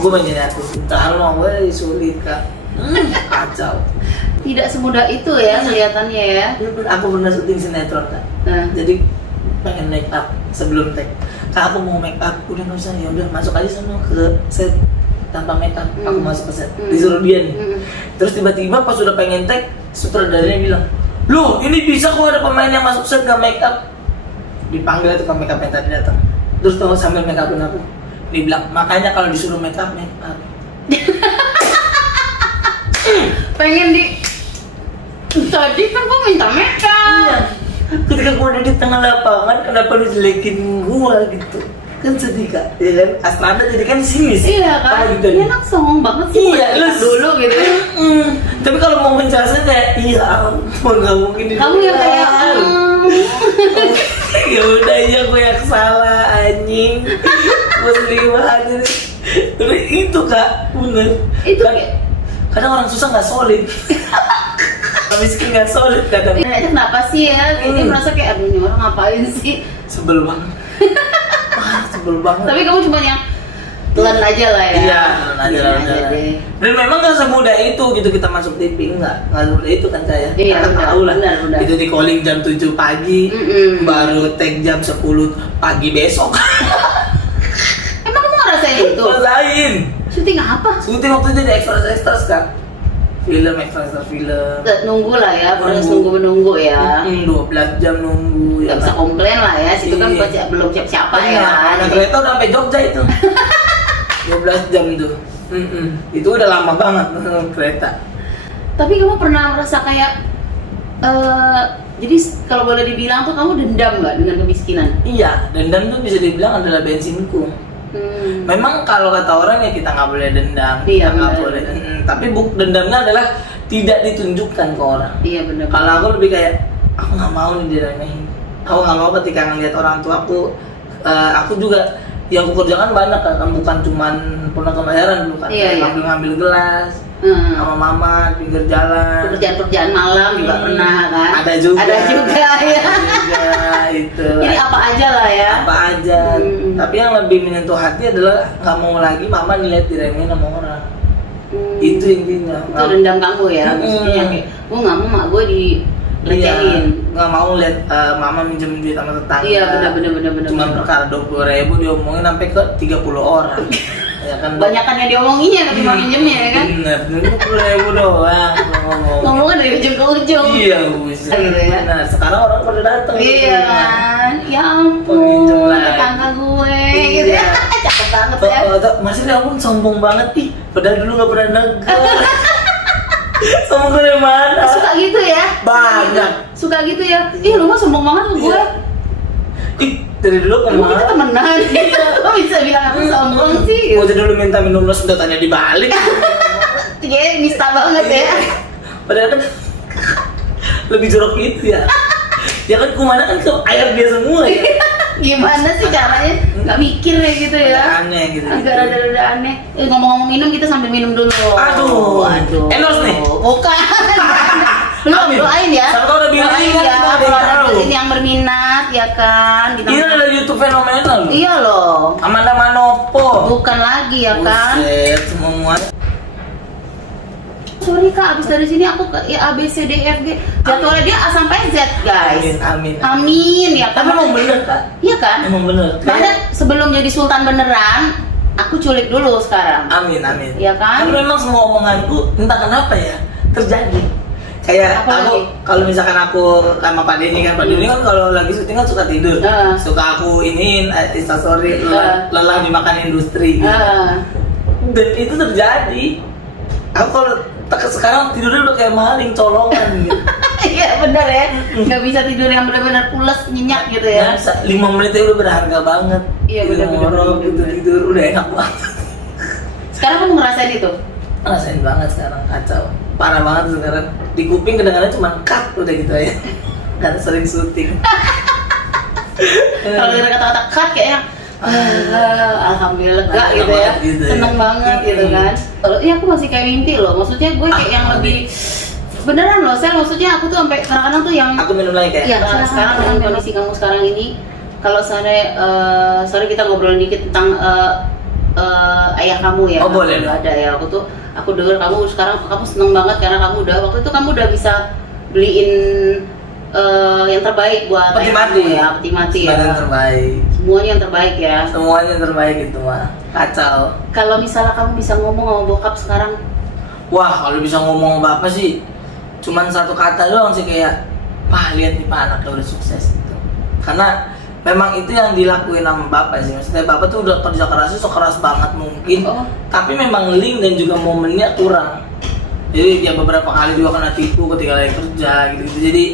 gue pengen jadi artis. Entah lo mau gue sulit kak. Kacau. Tidak semudah itu ya kelihatannya ya. Aku pernah syuting sinetron kak. Jadi pengen make up sebelum tag. Kak aku mau make up, udah nggak usah, ya udah masuk aja sama ke set tanpa make up. Aku masuk ke set, disuruh dia nih. Terus tiba-tiba pas udah pengen tag, sutradaranya bilang, loh ini bisa kok ada pemain yang masuk set nggak make up. Dipanggil tukang make up yang tadi datang. Terus tuh sambil make upin aku, dia bilang makanya kalau disuruh make up. Pengen tadi kan gua minta make up. Iya. Ketika gua ada di tengah lapangan, kenapa lu jelekin gua gitu? Kan sedih kak, ya kan? Astrada jadi kan sinis. Iya kan? Gitu, Dia nak songong banget sih. Iya, lu dulu gitu ya. Tapi kalau mau menjelaskan kayak, iya ampun nggak mungkin. Kamu yang kayak ya udah iya gue yang salah anjing. Gue sendiri aja. Tapi itu kak, bener. Itu kan, kadang orang susah nggak solid. Miskin nggak solid kadang. Kenapa sih ya? Ini merasa kayak aduh ini orang ngapain sih? Sebel banget. Sebel banget. Tapi kamu cuma yang telan aja lah ya. Iya, telan aja lah. Dan memang nggak semudah itu gitu kita masuk TV, nggak semudah itu kan saya. Iya, tahu lah. Benar. Itu di calling jam 7 pagi, baru tag jam 10 pagi besok. Emang kamu ngerasain itu? Ngerasain. Syuting apa? Syuting waktu itu di extras kak. Film extra film. Nunggu lah ya, proses nunggu ya. 12 jam nunggu. Gak bisa komplain lah ya, situ kan belum siapa ya. Nah, kereta udah sampai Jogja itu. 12 jam tuh. Itu udah lama banget kereta. Tapi kamu pernah merasa kayak jadi kalau boleh dibilang tuh kamu dendam nggak dengan kemiskinan? Iya, dendam tuh bisa dibilang adalah bensinku. Memang kalau kata orang ya kita nggak boleh dendam, iya, kita nggak boleh. Tapi dendamnya adalah tidak ditunjukkan ke orang. Iya benar. Kalau aku lebih kayak aku nggak mau nih diremehin. Aku nggak mau ketika ngeliat orang tua aku juga yang kukerjakan banyak kan, bukan cuman pernah kemahiran dulu kan, ngambil gelas sama mama di pinggir jalan. Pekerjaan malam juga pernah kan? Ada juga ya. Itu. Jadi apa aja lah ya. Apa aja. Tapi yang lebih menyentuh hati adalah nggak mau lagi mama ngeliat diremehin sama orang. Itu intinya. Itu dendam kamu ya. Maksudnya yang kayak gue nggak mau mak gue dilecehin. Nggak mau lihat mama minjem duit sama tetangga. Iya benar. Cuma perkara 20.000 diomongin sampai ke 30 orang. Ya kan. Banyakan yang diomonginnya tapi mau minjemnya ya kan. Bener, 20.000 doang ngomongnya dari ujung ke ujung. Iya buset. Gitu ya. Nah sekarang orang pada datang. Iya kan. Ya ampun tetangga gue gitu ya. Cakep banget ya. Masih ya ampun sombong banget ih. Padahal dulu nggak pernah negur. Sombong dari mana? Suka gitu ya? Banyak. Suka gitu ya? Ih lu mah sombong banget sama gue. Ih dari dulu emang kita temenan. Kok bisa bilang aku sombong sih? Gue dulu minta minum lo sudah tanya dibalik. Kayaknya nista banget ya. Padahal kan lebih jorok gitu ya. Ya kan kumana kan ke air dia semua ya. Gimana sih caranya? Nggak mikir ya gitu ya. Aneh gitu. Agak rada-rada aneh. Ngomong-ngomong minum kita sambil minum dulu. Aduh. Enos nih. Bukan. Belum doain ya. Sama udah bilang ya. Kalau ada ini yang berminat ya kan. Ini adalah YouTube fenomenal loh. Iya loh. Amanda Manopo. Bukan lagi ya kan. Buset, semua. Sorry kak, abis dari sini aku ke A B C D F G. Jadwalnya dia A sampai Z guys. Amin ya kan. Tapi emang bener kak. Iya kan. Emang bener. Karena sebelum jadi sultan beneran, aku culik dulu sekarang. Amin. Iya kan. Karena memang semua omonganku entah kenapa ya terjadi. Kayak aku kalau misalkan aku sama Pak Denny kan, Pak Denny kan kalau lagi syuting kan suka tidur. Suka aku iniin instastory lelah dimakan industri gitu. Dan itu terjadi. Aku kalau sekarang tidurnya udah kayak maling colongan gitu. Iya benar ya. Nggak bisa tidur yang benar-benar pulas nyenyak gitu ya. 5 menit udah berharga banget. Iya benar. Tidur udah enak banget. Sekarang kamu ngerasain itu? Ngerasain banget sekarang, kacau. Parah banget sekarang. Di kuping kedengarannya cuma cut udah gitu aja. Karena sering syuting. Kalau dengar kata-kata cut kayaknya alhamdulillah lega gitu ya. Seneng banget gitu kan. Iya aku masih kayak mimpi loh. Maksudnya gue kayak yang lebih beneran loh, Sel. Maksudnya aku tuh sampai kadang-kadang tuh yang aku minum lagi kayak. Iya, sekarang dengan kondisi kamu sekarang ini, kalau sorry kita ngobrol dikit tentang ayah kamu ya. Oh, boleh. Udah ada ya. Aku dengar kamu sekarang kamu seneng banget karena kamu udah waktu itu kamu udah bisa beliin yang terbaik buat Peti ayah mati kamu ya, peti mati ya. yang terbaik, Semuanya yang terbaik ya. semuanya yang terbaik itu mah kacau. Kalau misalnya kamu bisa ngomong sama bokap sekarang, Wah, kalau bisa ngomong apa sih, cuman satu kata doang sih, kayak Pak, lihat nih Pak, anaknya udah sukses gitu. Karena memang itu yang dilakuin sama bapak sih, maksudnya bapak tuh udah kerja kerasnya sekeras banget mungkin, tapi memang link dan juga momennya kurang. Jadi dia beberapa kali juga kena tipu ketika lagi kerja gitu, jadi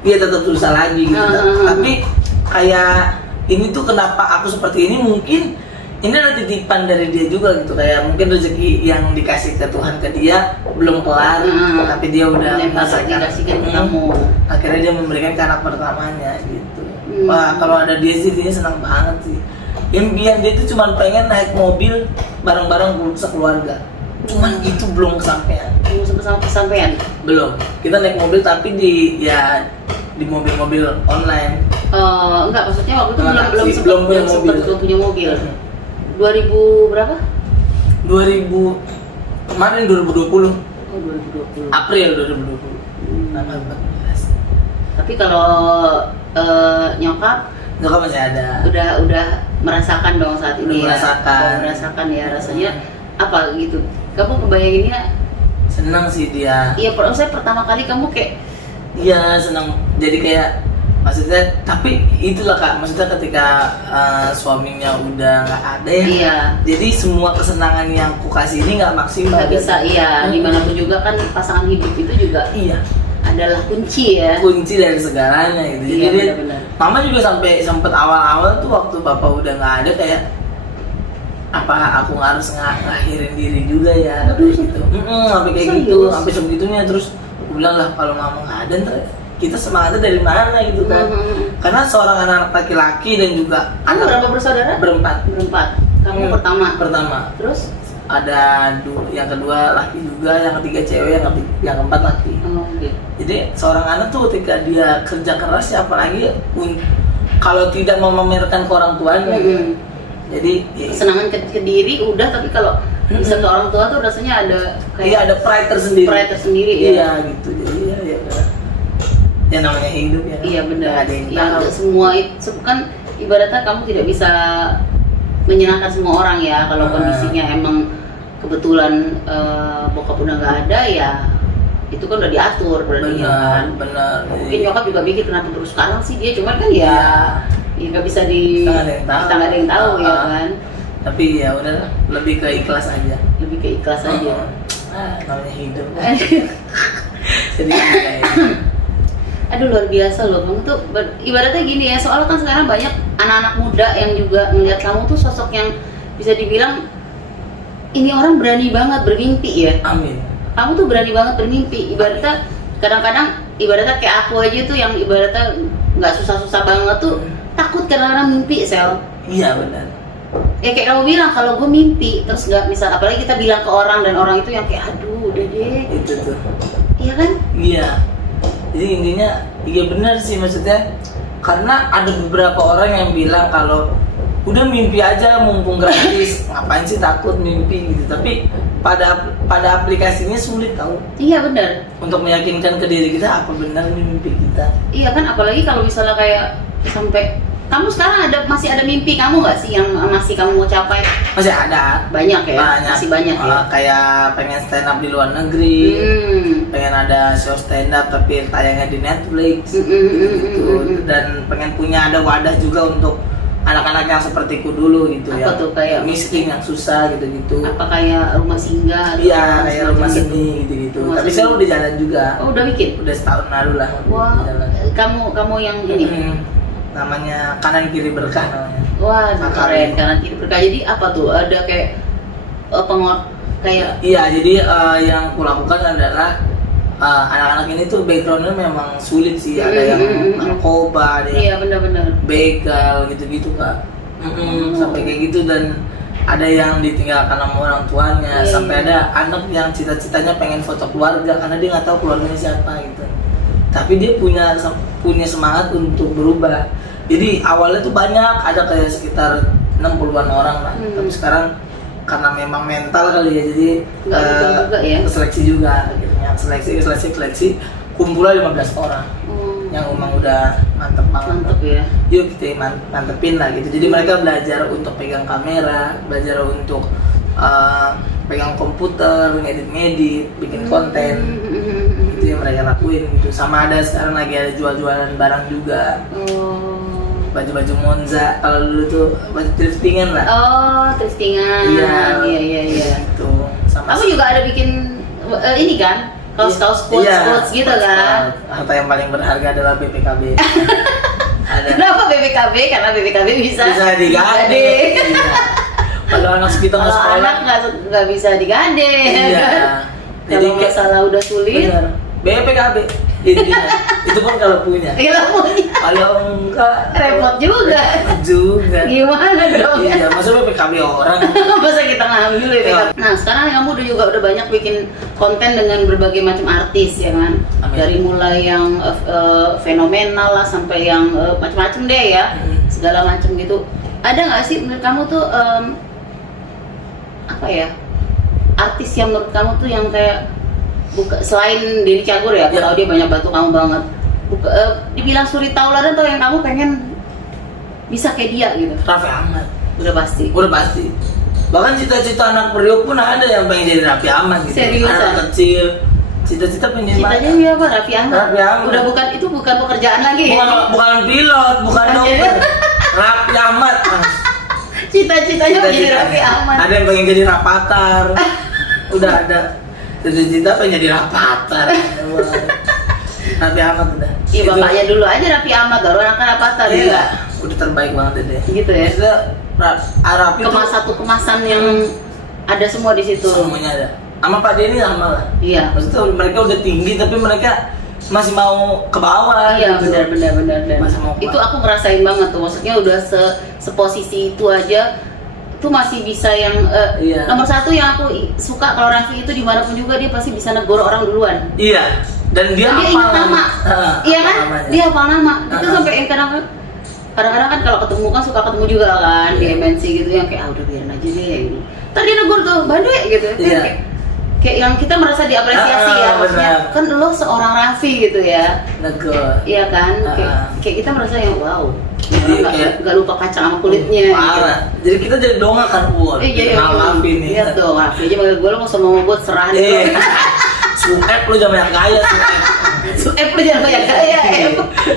dia tetap berusaha lagi gitu. Tapi kayak ini tuh kenapa aku seperti ini, mungkin ini ada titipan dari dia juga gitu, kayak mungkin rezeki yang dikasih ke Tuhan ke dia belum kelar, tapi dia udah dikasihkan ke kamu. Akhirnya dia memberikan ke anak pertamanya gitu. Wah, kalau ada dia sih, dia senang banget sih. Impian dia tuh cuma pengen naik mobil bareng-bareng sekeluarga. Cuman itu belum kesampaian. Belum kesampaian? Belum. Kita naik mobil tapi di mobil-mobil online. Enggak, maksudnya waktu itu belum punya mobil. 2000 berapa? 2000 kemarin 2020. Oh, 2020. April 2020. Tanggal 14. Tapi kalau nyokap masih ada. Udah merasakan dong saat ini. Merasakan ya rasanya apa gitu. Kamu kebayanginnya senang sih dia. Iya, saya pertama kali kamu kayak iya senang. Jadi kayak maksudnya, tapi itulah Kak, maksudnya ketika suaminya udah nggak ada ya, iya. Jadi semua kesenangan yang ku kasih ini nggak maksimal. Nggak bisa, iya. Dimanapun juga kan pasangan hidup itu juga iya adalah kunci ya. Kunci dari segalanya gitu. Iya, Jadi benar-benar. Mama juga sampai sempet awal-awal tuh waktu Bapak udah nggak ada, kayak apa aku harus ngakhirin diri juga ya gitu. Sampai kayak gitu, sampai sebegitunya. Terus aku bilang lah, kalau Mama nggak ada ntar kita semangatnya dari mana gitu kan. Karena seorang anak laki-laki dan juga Kamu berapa bersaudara? Berempat. Kamu pertama. Terus ada yang kedua laki juga, yang ketiga cewek, yang keempat laki. Okay. Jadi seorang anak tuh ketika dia kerja keras ya, apalagi kalau tidak memamerkan ke orang tuanya. Jadi kesenangan ke diri udah, tapi kalau bisa ke orang tua tuh rasanya ada kayak ada pride tersendiri. Ya. Iya gitu. Jadi ya namanya hidup ya. Iya benar. Ya, semua itu kan ibaratnya kamu tidak bisa menyenangkan semua orang ya. Kalau kondisinya emang kebetulan bokap udah nggak ada ya, itu kan udah diatur berarti kan. Benar. Mungkin nyokap juga mikir kenapa terus sekarang sih dia, cuman kan ya nggak bisa kita nggak ada yang tahu ya kan. Tapi ya udah, lebih ke ikhlas aja. Namanya hidup. Jadi kayak aduh, luar biasa loh kamu tuh. Ibaratnya gini ya, soalnya kan sekarang banyak anak-anak muda yang juga melihat kamu tuh sosok yang bisa dibilang ini orang berani banget bermimpi ya. Amin. Kamu tuh berani banget bermimpi. Ibaratnya kadang-kadang ibaratnya kayak aku aja tuh yang ibaratnya nggak susah-susah banget tuh takut kadang-kadang mimpi, Sel. Iya benar. Ya kayak kamu bilang, kalau gue mimpi terus nggak, misal apalagi kita bilang ke orang dan orang itu yang kayak aduh udah deh. Itu tuh. Iya kan? Iya. Jadi intinya iya benar sih, maksudnya karena ada beberapa orang yang bilang kalau udah mimpi aja mumpung gratis, ngapain sih takut mimpi gitu. Tapi pada aplikasinya sulit tahu. Iya benar. Untuk meyakinkan ke diri kita apa benar nih mimpi kita. Iya kan, apalagi kalau misalnya kayak sampai kamu sekarang masih ada mimpi kamu nggak sih yang masih kamu mau capai? Masih ada. Banyak ya? Masih banyak ya? Kayak pengen stand up di luar negeri, pengen ada show stand up tapi tayangnya di Netflix, gitu. Dan pengen punya ada wadah juga untuk anak-anak yang sepertiku dulu gitu. Apa ya. Tuh kayak miskin yang susah gitu-gitu. Apa kayak rumah singgah? Iya, kayak rumah seni gitu-gitu. Tapi saya udah jalan juga. Oh, udah bikin? Udah setahun lalu lah. Wah, kamu yang ini? Namanya Kanan Kiri Berkah namanya. Wah, keren. Kanan Kiri Berkah. Jadi apa tuh? Ada kayak kayak iya, jadi yang kulakukan adalah anak-anak ini tuh backgroundnya memang sulit sih. Ada yang narkoba, ada yang benar-benar begal gitu-gitu Kak. Sampai kayak gitu. Dan ada yang ditinggalkan sama orang tuanya. Sampai ada anak yang cita-citanya pengen foto keluarga karena dia nggak tahu keluarganya siapa gitu. Tapi dia punya semangat untuk berubah. Jadi awalnya tuh banyak, ada kayak sekitar 60-an orang lah. Tapi sekarang karena memang mental kali ya, jadi Juga ya. seleksi juga akhirnya, seleksi kumpulan 15 orang yang memang udah mantep banget. Mantep ya. Yuk kita mantepin lah gitu. Jadi mereka belajar untuk pegang kamera, belajar untuk pegang komputer, ngedit, bikin konten. Itu yang mereka lakuin gitu. Sama ada sekarang lagi ada jualan barang juga. Baju-baju Monza, kalau dulu tuh baju thriftingan lah. Oh, thriftingan. Iya. Gitu. Sama Aku juga ada bikin ini kan, kaos-kaos quotes gitu kan. Harta yang paling berharga adalah BPKB. Ada. Kenapa BPKB? Karena BPKB bisa digade. Iya. Kalau anak kita nggak Kalau sekolah, anak nggak bisa digade. iya. Kalau masalah udah sulit, benar. BPKB intinya. Itu pun kalau punya. Kalau enggak repot juga. Gimana dong? Iya, maksudnya BPKB orang. Masa kita ngambil BPKB. Nah, sekarang kamu udah banyak bikin konten dengan berbagai macam artis ya kan. Amin. Dari mulai yang fenomenal lah sampai yang macam-macam deh ya. Segala macam gitu. Ada nggak sih menurut kamu tuh apa ya? Artis yang menurut kamu tuh yang kayak selain Deddy Cagur ya, aku tahu dia banyak bantu kamu banget. Dibilang suri tauladan atau yang kamu pengen bisa kayak dia gitu? Raffi Ahmad. Udah pasti. Bahkan cita-cita anak Priok pun ada yang pengen jadi Raffi Ahmad gitu. Seriusan? Anak kecil, cita-cita pengen jadi Citanya dia apa? Raffi Ahmad. Udah bukan pekerjaan lagi. Bukan pilot, bukan dokter. Raffi Ahmad, Mas. Cita-citanya menjadi Raffi Ahmad. Ada yang pengen jadi Rapatar. Udah ada. Cita-cita pengen jadi Rapatar. Raffi Ahmad udah. Iya, bapaknya dulu aja Raffi Ahmad, baru anaknya Rapatar ya. Iya, udah terbaik banget deh. Gitu ya. Maksudnya Raffi Satu kemasan yang ada semua di situ. semuanya ada. Sama Pak Denny sama lah. Iya. Maksudnya mereka udah tinggi tapi mereka masih mau ke bawah. Iya, gitu. benar. Masih mau ke Itu bawah. aku ngerasain banget tuh. Maksudnya udah seposisi itu aja tuh masih bisa yang Iya. nomor satu yang aku suka kalau Raffi itu dimanapun juga dia pasti bisa negor orang duluan. Iya. Dan dia Dan dia ingat nama. Iya kan? namanya. Dia hafal nama. Itu sampai yang kadang-kadang kan kalau ketemu kan suka ketemu juga kan di MNC gitu yang kayak udah biarin aja deh gitu. Ntar dia negur tuh, Bandu ya gitu. Iya. Kayak yang kita merasa diapresiasi ya, maksudnya benar. kan lo seorang Raffi gitu ya. Negor. Iya kan? Kayak kita merasa yang wow. Jadi Nggak lupa kacang sama kulitnya. Parah. Jadi kita jadi dongak kan, wah. Iya. Raffi nih. Iya dong, Raffi aja manggil gue lo mau sama gue serah deh. Iya. Suep lu jangan yang kaya, Suep lu jangan banyak gaya.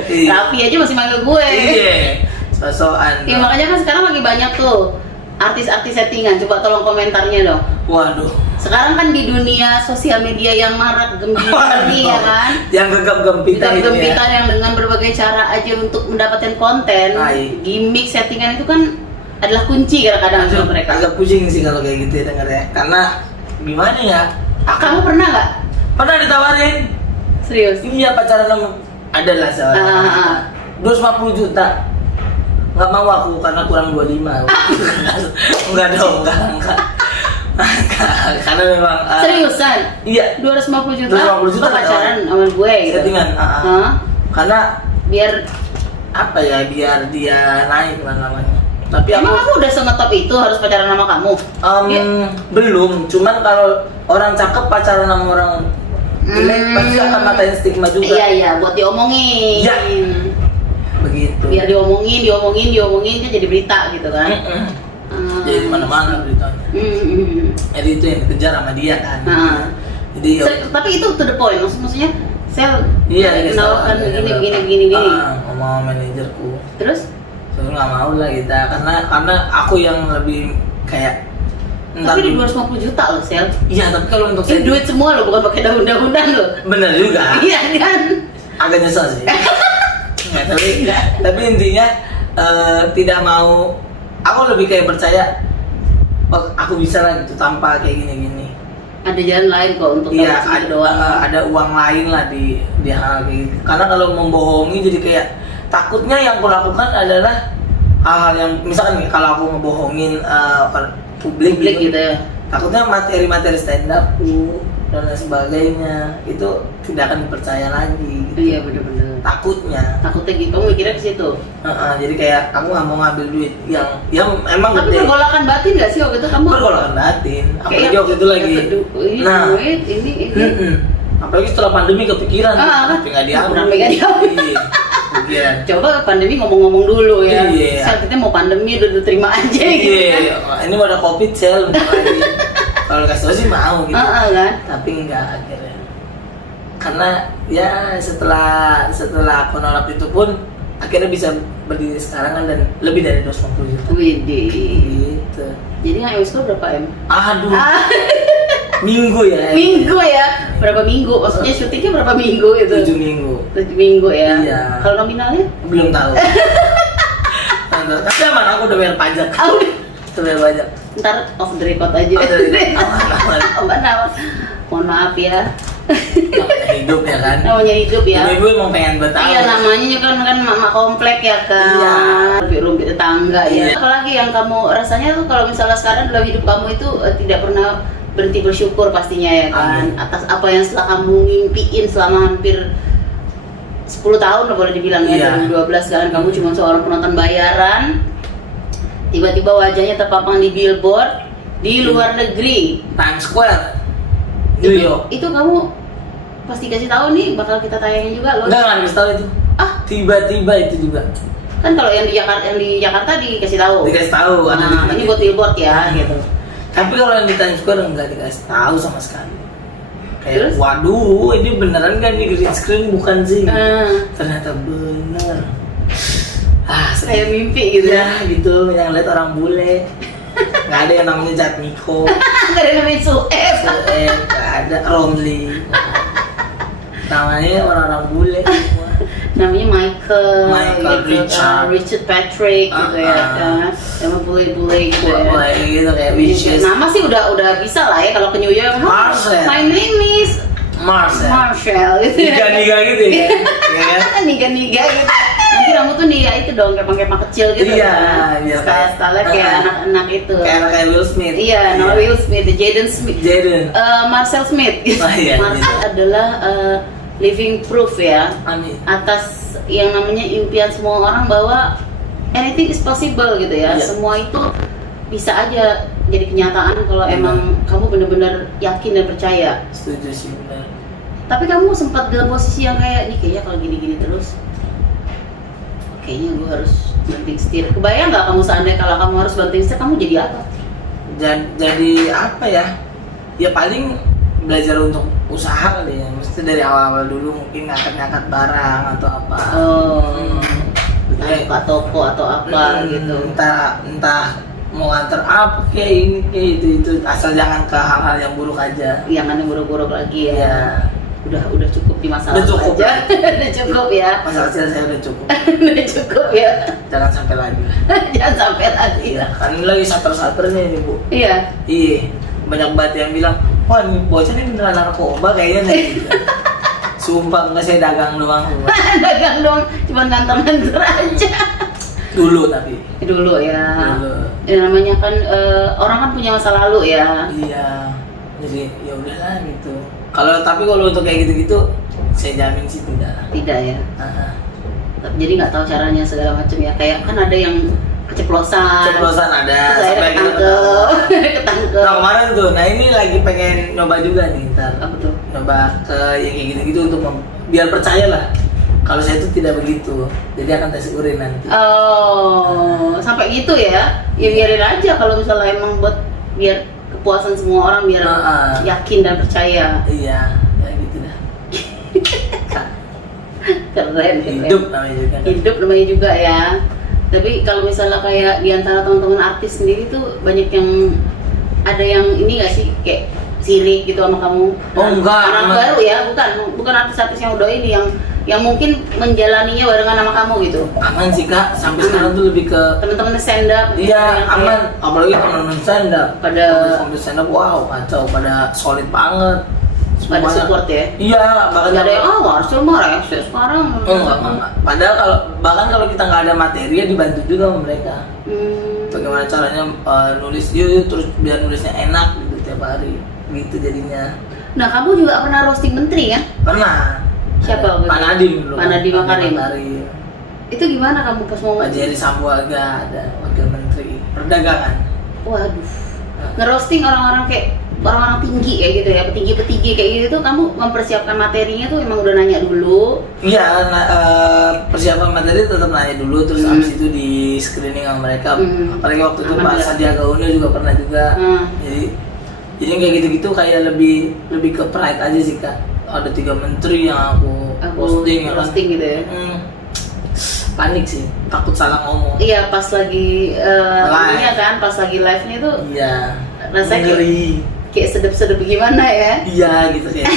Iya. Raffi aja masih manggil gue. Iya. Sosokan. Ya makanya kan sekarang lagi banyak tuh artis-artis settingan. Coba tolong komentarnya dong. Waduh. Sekarang kan di dunia sosial media yang marak gembira nih ya kan. Yang gegap-gempitan itu ya. Gegap-gempitan yang dengan berbagai cara aja untuk mendapatkan konten. Gimmick settingan itu kan adalah kunci kadang-kadang untuk mereka. Agak pusing sih kalau kayak gitu ya dengarnya. Karena gimana ya? Kamu pernah nggak? Pernah ditawarin? Serius? Iya pacaran sama ada lah seorang 250 juta. Nggak mau aku karena kurang 25. Enggak dong, enggak. Karena memang Seriusan? Iya. 250 juta? 250 juta Lo pacaran sama gue gitu? Settingan. Karena biar apa ya? Biar dia naik lah namanya. Tapi emang kamu udah sengetop itu harus pacaran sama kamu? Belum. Cuman kalau orang cakep pacaran sama orang jelek pasti akan matain stigma juga. Iya, buat diomongin. Iya. Begitu. Biar diomongin dia jadi berita gitu kan. Jadi mana-mana beritanya. Jadi itu yang dikejar sama dia kan. Jadi tapi itu to the point, maksudnya saya menawarkan begini. Ngomong sama manajerku. Terus? Saya nggak mau lah kita, karena aku yang lebih kayak. Tapi di 250 juta loh, Sel. Iya, tapi kalau untuk ini duit semua loh, bukan pakai daun-daunan loh. Bener juga. Iya kan? Agak nyesel sih. Tapi intinya tidak mau. Aku lebih kayak percaya aku bisa lah gitu tanpa kayak gini-gini. Ada jalan lain kok untuk ada uang lain lah di hal kayak gitu. Karena kalau membohongi jadi kayak takutnya yang aku lakukan adalah hal-hal yang misalkan nih kalau aku ngebohongin publik gitu ya. Takutnya materi-materi stand up dan lain sebagainya itu tidak akan dipercaya lagi. Iya benar-benar. takutnya gitu, kamu mikirnya ke situ. Jadi kayak aku nggak mau ngambil duit yang emang Tapi gede. pergolakan batin nggak sih waktu itu kamu? Pergolakan batin, apalagi Kayak waktu itu lagi duit ini apalagi setelah pandemi kepikiran kan? tapi nggak diambil. Kenapa nggak diambil? Iya, kepikiran. Coba pandemi ngomong-ngomong dulu ya. Iya. Saat kita mau pandemi udah terima aja gitu kan. Iya, ini udah covid sel lagi. Kalau kasih tau sih mau gitu. Kan? Tapi enggak akhirnya. Karena ya setelah aku nolak itu pun akhirnya bisa berdiri sekarang kan dan lebih dari 250 juta. Widih. Gitu. Jadi yang skor berapa M? Aduh. Minggu ya. Minggu ya. Berapa minggu? Maksudnya syutingnya berapa minggu itu? 7 minggu. 7 minggu ya. Iya. Kalau nominalnya? Belum tahu. Tapi aman, aku udah bayar pajak. Udah bayar pajak. Ntar off the record aja. Aman. Mohon maaf ya. Namanya hidup ya kan. Namanya hidup ya. Ibu emang pengen bertahan. Iya, namanya juga kan mama komplek ya kan. Iya. Rumput tetangga ya. Iya. Apalagi yang kamu rasanya tuh kalau misalnya sekarang dalam hidup kamu itu tidak pernah berhenti bersyukur pastinya ya kan. Amin. Atas apa yang setelah kamu ngimpiin selama hampir 10 tahun lah boleh dibilang ya. Iya. 2012 kan kamu cuma seorang penonton bayaran. Tiba-tiba wajahnya terpampang di billboard di luar negeri. Times Square, New York. Itu kamu pasti kasih tahu nih bakal kita tayangin juga loh. Enggak habis tahu itu. Tiba-tiba itu juga. Kan kalau yang di Jakarta dikasih tahu. Dikasih tahu. Nah, ini buat billboard ya gitu. Tapi kalau yang di Times Square enggak dikasih tahu sama sekali. Kayak Terus? waduh, ini beneran kan di green screen bukan sih? Ternyata bener. Kayak mimpi gitu Ya gitu, yang lihat orang bule. Nggak ada yang namanya Jatmiko, Gak ada namanya Sueb. nggak ada Romli. Namanya orang-orang bule semua. Namanya Michael Richard. Richard Patrick gitu ya kan. Sama bule-bule gitu ya. Wah, gitu kayak Wishes. Nama sih udah bisa lah ya kalau ke New York. Marcel. My name is Marshall gitu ya. Niga gitu ya. Iya kan? Niga gitu. Nanti kamu tuh nih ya itu dong kepang-kepang kecil gitu. Iya, kan? biar Style-style kayak anak-anak itu. Kayak Will Smith. Iya, no Will Smith, Jaden Smith. Marcel Smith gitu. iya, Marcel adalah living proof ya Amin. atas yang namanya impian semua orang bahwa anything is possible gitu ya. Iya. Semua itu bisa aja jadi kenyataan kalau emang kamu benar-benar yakin dan percaya. Setuju sih benar. Tapi kamu sempat dalam posisi yang kayak nih kayaknya kalau gini-gini terus kayaknya gue harus banting setir. Kebayang nggak kamu seandainya kalau kamu harus banting setir kamu jadi apa? Jadi apa ya? Ya paling belajar untuk usaha kali ya. Mesti dari awal-awal dulu mungkin ngangkat-ngangkat barang atau apa. Buka toko atau apa gitu. Entah mau antar apa kayak ini kayak itu asal jangan ke hal-hal yang buruk aja. Jangan yang buruk-buruk lagi ya. Iya. Udah cukup di masa Udah lalu cukup. aja. Udah cukup ya. Masa kecil saya udah cukup. Udah cukup ya. Jangan sampai lagi. Jangan sampai lagi. Iya, kan ini lagi sater-saternya ini Bu. Iya. Iya. Banyak banget yang bilang, "Wah, ini bocah ini beneran narkoba kayaknya nih." Gitu. Sumpah enggak, saya dagang doang. Dagang dong, cuma nganter-nganter aja. Dulu tapi. Dulu ya. Dulu. Ya, namanya kan orang kan punya masa lalu ya. Iya. Jadi ya udahlah gitu. Kalau untuk kayak gitu-gitu, saya jamin sih tidak. Tidak ya. Jadi nggak tahu caranya segala macam ya. Kayak kan ada yang keceplosan. ada. Terus akhirnya ketangkep. Ketangkep. Nah kemarin tuh, nah ini lagi pengen nyoba juga nih ntar. Apa tuh? Nyoba ke yang kayak gitu-gitu untuk biar percaya lah. Kalau saya itu tidak begitu, jadi akan tes urin nanti. Oh, sampai gitu ya? Ya biarin aja kalau misalnya emang buat biar kepuasan semua orang biar yakin dan percaya. Iya, ya gitu dah. Keren. Hidup namanya juga. Hidup namanya juga ya. Tapi kalau misalnya kayak diantara teman-teman artis sendiri tuh banyak yang ada yang ini nggak sih kayak sirik gitu sama kamu? Oh enggak. Anak baru ya, bukan artis-artis yang udah ini yang mungkin menjalaninya barengan sama kamu gitu. Aman sih Kak, sampai sekarang tuh lebih ke Teman-teman stand up. iya aman, apalagi teman-teman stand up. Pada stand up wow kacau, pada solid banget. pada support ya. Iya, bahkan Nggak ada yang Marcel marah ya sekarang. enggak. Padahal kalau kita nggak ada materi ya dibantu juga sama mereka. Bagaimana caranya nulis yuk terus biar nulisnya enak gitu tiap hari gitu jadinya. Nah kamu juga pernah roasting menteri kan? Pernah. Siapa? Pak Nadiem dulu. Pak Nadiem Makarim. Makarim. Itu gimana kamu pas mau? Pak Jerry Sambuaga, ada wakil menteri perdagangan. Waduh, ngerosting orang-orang kayak orang-orang tinggi kayak gitu ya, petinggi-petinggi kayak gitu tuh kamu mempersiapkan materinya tuh emang udah nanya dulu? Iya, persiapan materi tetap nanya dulu, terus abis itu di screening sama mereka. Apalagi waktu itu Pak Sandiaga Uno juga pernah juga. Jadi kayak gitu-gitu kayak lebih ke pride aja sih Kak. Ada 3 menteri yang aku posting ya kan. Gitu ya. Panik sih, takut salah ngomong. Iya, pas lagi ininya kan, pas lagi live-nya tuh. Iya. Rasanya ngeri. Kayak sedep-sedep gimana ya? Iya gitu kayak.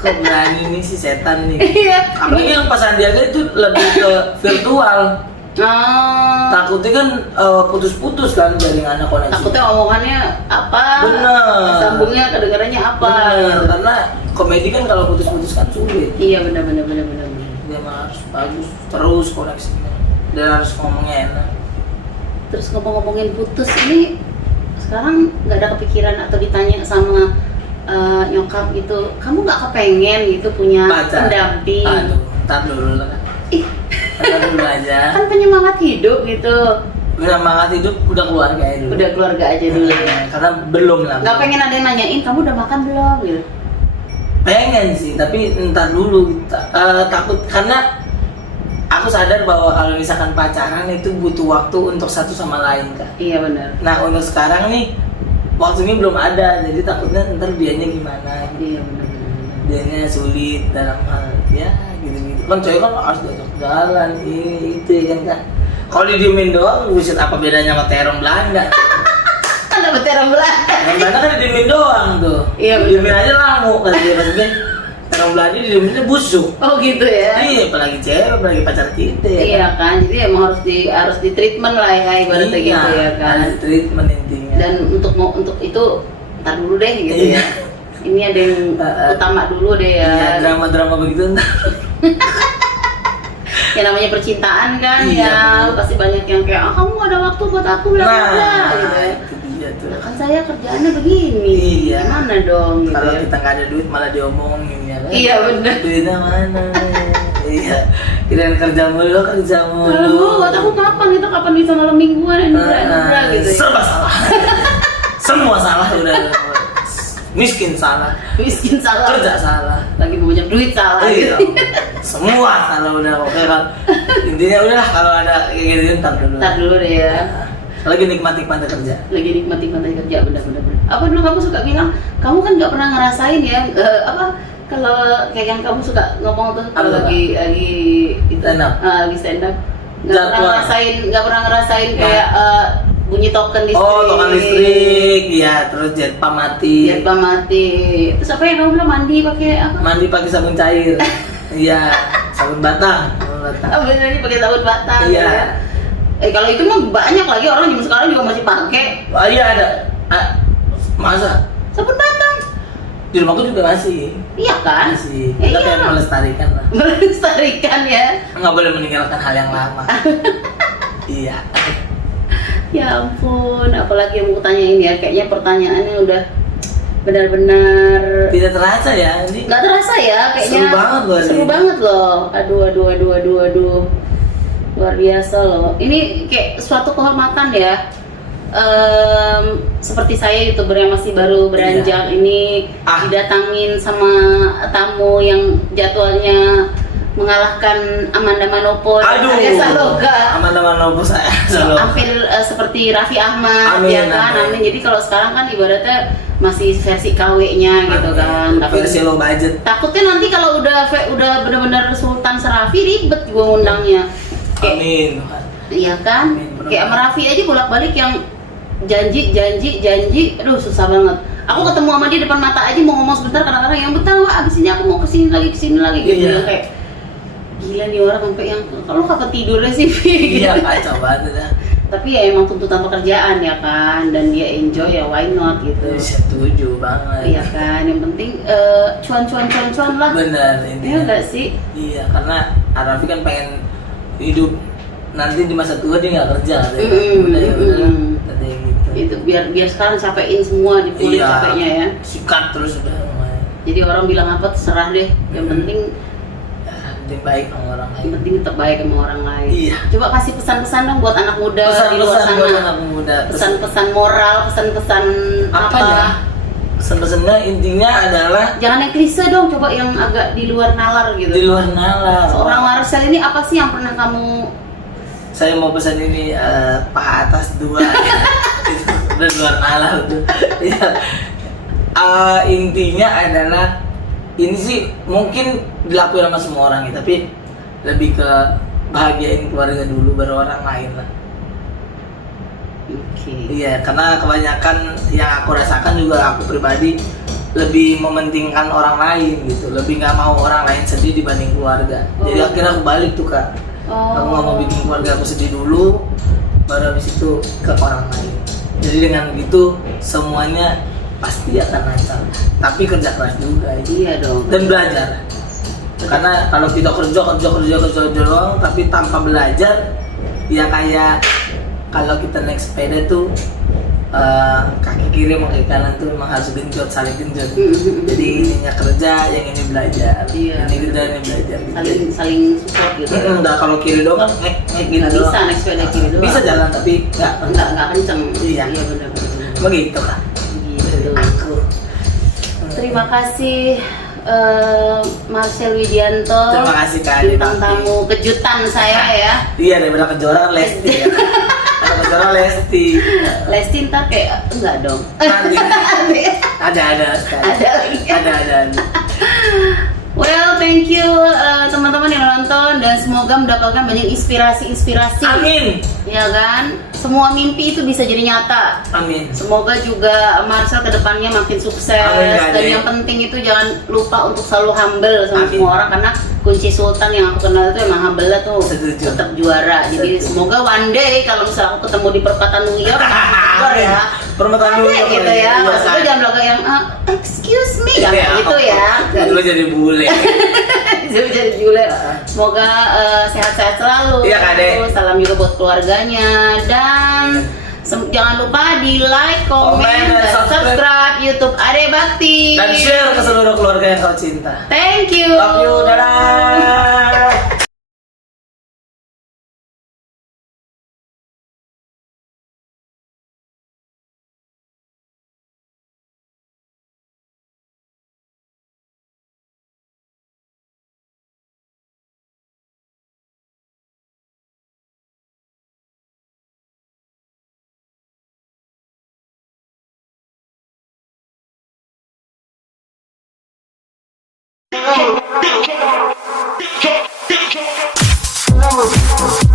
Kok berani nih si setan nih. Iya. Apalagi yang Pak Sandiaga itu lebih ke virtual. Takutnya kan putus-putus kan jaringannya koneksi. Takutnya omongannya apa? Bener. Sambungnya kedengarannya apa? Bener. Karena komedi kan kalau putus-putus kan sulit. Iya benar. Dia mah harus bagus terus koneksinya dan harus ngomongnya enak. Terus ngomongin putus ini sekarang nggak ada kepikiran atau ditanya sama nyokap gitu, kamu nggak kepengen gitu punya Pacar. pendamping? Aduh, ntar dulu lah kan. Ntar dulu aja. Kan penyemangat hidup gitu. Penyemangat hidup udah keluarga ya dulu. Udah keluarga aja dulu ya. Karena belum lah. Nggak pengen ada yang nanyain kamu udah makan belum gitu? Pengen sih, tapi ntar dulu. Takut karena aku sadar bahwa kalau misalkan pacaran itu butuh waktu untuk satu sama lain Kak. Iya benar. Nah untuk sekarang nih waktunya belum ada, jadi takutnya ntar dianya gimana. Iya benar. Dianya sulit dalam hal ya gitu-gitu. Kan cewek kan harus diajak jalan ini itu ya kan Kak. Kalau didiemin doang, buset apa bedanya sama terong Belanda? Ada terong Belanda. Terong Belanda kan didiemin doang tuh. Iya benar. Diemin aja lamu kan dia maksudnya. Terong Belanda didieminnya busuk. Oh gitu ya. Iya, apalagi cewek, apalagi pacar kita ya. Iya kan, jadi emang harus di treatment lah ya ibaratnya Iya, gitu ya kan. ada treatment intinya. Dan untuk itu ntar dulu deh gitu Iya. ya. Ini ada yang utama dulu deh ya. Iya, drama-drama begitu ntar. Yang namanya percintaan kan Iya, ya, pasti banyak yang kayak kamu ada waktu buat aku bla bla bla gitu ya. itu dia tuh. Nah, kan saya kerjaannya begini. Iya. Gimana dong gitu Kalau ya. kita nggak ada duit malah diomongin ya kan? Iya, bener. Duitnya mana? Iya. Kita kerja mulu. Kalau buat aku kapan bisa malam mingguan Indra gitu ya. Serba salah. Semua salah udah. Miskin salah. Miskin salah. Kerja salah. Lagi mau banyak duit salah. Iya. Gitu. Semua salah udah. Oke kan. Intinya udah kalau ada kayak gitu ntar dulu. Ntar dulu deh ya. Lagi nikmat-nikmat kerja. Lagi nikmati kerja bener. Apa dulu kamu suka bilang kamu kan nggak pernah ngerasain ya kalau kayak yang kamu suka ngomong tuh kalau lagi itu Stand up. lagi stand up nggak pernah ngerasain kayak bunyi token listrik. Oh, token listrik, iya, terus jetpa mati. Terus apa yang kamu bilang mandi pakai apa? Mandi pakai sabun cair. Iya, sabun batang. Oh bener ini pakai sabun batang. Iya. Ya. Kalau itu mah banyak lagi orang zaman sekarang juga masih pakai. Oh iya ada. Masa? Sabun batang. Di rumahku juga masih. Iya kan? Masih. Ya, Kita iya. kayak melestarikan lah. Melestarikan ya. Nggak boleh meninggalkan hal yang lama. Iya. Ya ampun, apalagi yang mau tanyain ya, kayaknya pertanyaannya udah benar-benar Tidak terasa ya ini. nggak terasa ya, kayaknya Seru banget loh ini. Aduh, luar biasa loh. Ini kayak suatu kehormatan ya. Seperti saya youtuber yang masih baru beranjak ini didatangin sama tamu yang jadwalnya mengalahkan Amanda Manopo dan Arya Saloka. Amanda Manopo saya. Hampir seperti Raffi Ahmad. Amin, ya kan, amin. Jadi kalau sekarang kan ibaratnya masih versi KW-nya gitu kan. Tapi versi low budget. takutnya nanti kalau udah benar-benar Sultan Serafi ribet gue ngundangnya. Amin. Iya kan? Amin, Kayak sama Raffi aja bolak-balik yang janji, aduh susah banget. Aku ketemu sama dia depan mata aja mau ngomong sebentar, kadang-kadang yang bentar Wak, abis ini aku mau kesini lagi gitu. Iya. Kayak gila nih orang sampai yang kalau kapan tidurnya sih gitu. Iya kacau banget ya. Tapi ya emang tuntut pekerjaan ya kan, dan dia enjoy ya why not gitu. Setuju banget. Iya kan, yang penting cuan lah. Benar Iya intinya. enggak sih? Iya karena Arafi kan pengen hidup nanti di masa tua dia nggak kerja. Udah katanya gitu. Itu biar sekarang capein semua di kulit capeknya ya. Sikat terus udah. Jadi orang bilang apa terserah deh. Yang penting penting baik sama orang lain. Yang penting tetap baik sama orang lain. Iya. Coba kasih pesan-pesan dong buat anak muda di luar Pesan-pesan buat sana. anak muda. Pesan-pesan moral, pesan-pesan apa? ya? Pesan-pesannya intinya adalah Jangan yang klise dong, coba yang agak di luar nalar gitu. di luar nalar. Seorang Marcel ini apa sih yang pernah kamu? Saya mau pesan ini paha atas 2 itu udah luar nalar tuh. Iya. Intinya adalah ini sih mungkin dilakuin sama semua orang ya, tapi lebih ke bahagiain keluarga dulu baru orang lain lah. Oke. Iya, karena kebanyakan yang aku rasakan juga aku pribadi lebih mementingkan orang lain gitu, lebih nggak mau orang lain sedih dibanding keluarga. Jadi Oh. akhirnya aku balik tuh Kak. Aku nggak mau bikin keluarga aku sedih dulu, baru habis itu ke orang lain. Jadi dengan begitu semuanya pasti akan lancar. Tapi kerja keras juga Iya dong. dan belajar. Karena kalau kita kerja doang, tapi tanpa belajar, ya kayak kalau kita naik sepeda tuh kaki kiri sama kaki kanan tuh memang harus genjot, saling genjot. Jadi ininya kerja, yang ini belajar. Iya. Ini kerja, ini belajar. Gitu. Saling support gitu. Enggak, kalau kiri doang kan naik gitu Nggak doang. bisa naik sepeda kiri doang. Bisa jalan tapi Enggak kenceng. Iya. Benar. begitu Kak. Gitu. Aku. Terima kasih Marcel Widianto. Terima kasih Kak. Bintang tamu kejutan saya ya. Iya, daripada Kejora Lesti ya. Ada Kejora Lesti. Lesti ntar kayak enggak dong. Nanti ada sekali. Ada lagi. Ada. Well, thank you teman-teman yang nonton dan semoga mendapatkan banyak inspirasi. Amin. Ya kan? Semua mimpi itu bisa jadi nyata. Amin. Semoga juga Marcel kedepannya makin sukses. Amin, Kak, Dan Dek. yang penting itu jangan lupa untuk selalu humble sama Amin. semua orang, karena kunci sultan yang aku kenal itu emang humble tuh Setuju. tetap juara. Jadi Setuju. semoga one day kalau misalnya aku ketemu di perempatan New York, keluar ya. Perempatan New York Gitu ya. Maksudnya jangan bilang yang excuse me, jangan gitu ya. Lu jadi bule. Jadi Jule. Semoga sehat-sehat selalu. Iya, Kak Dek. Salam juga buat keluarganya dan jangan lupa di like, komen, Dan dan subscribe YouTube Ade Bakti. Dan share ke seluruh keluarga yang kau cinta. Thank you. Love you, dadah. Oh,